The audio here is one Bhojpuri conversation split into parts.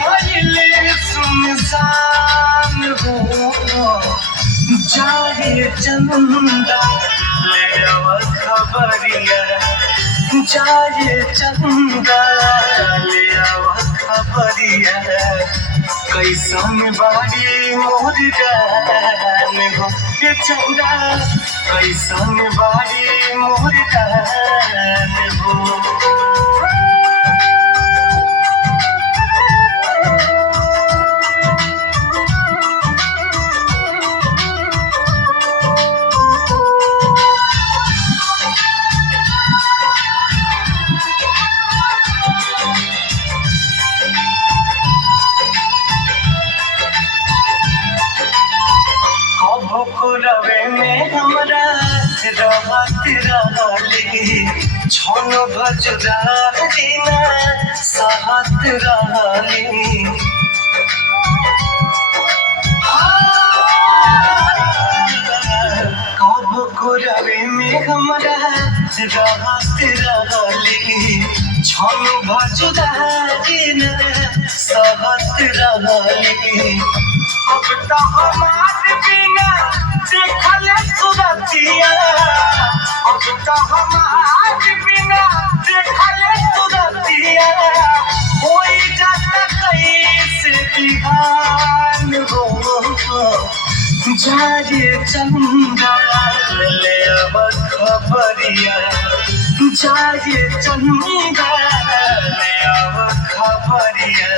भइले सुनसान हो जाए चंदा ले आव खबरिया जाए चंदा ले आव खबरिया कैसन बाड़ी मोर जान हो ये चंदा कैसन बाड़ी मोर जान हो रवे में हमरा रहत रहली छन भजदार दिना सहत रहली कब को रवे में हमरा रहत रहली छन भजदार दिना सहत रहली अब तो हमार बिना देखल सुरतिया अब तो हमार बिना देखल सुरतिया होई जाता कैसे बिहान हो जाए चंदा ले आव खबरिया जाए चंदा ले आव खबरिया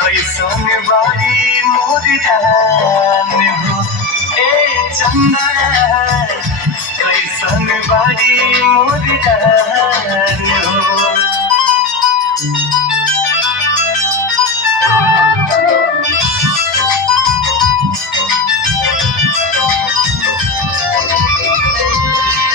कैसन बाड़ी मोर जान हो ए चंदा कैसन बाड़ी मोर जान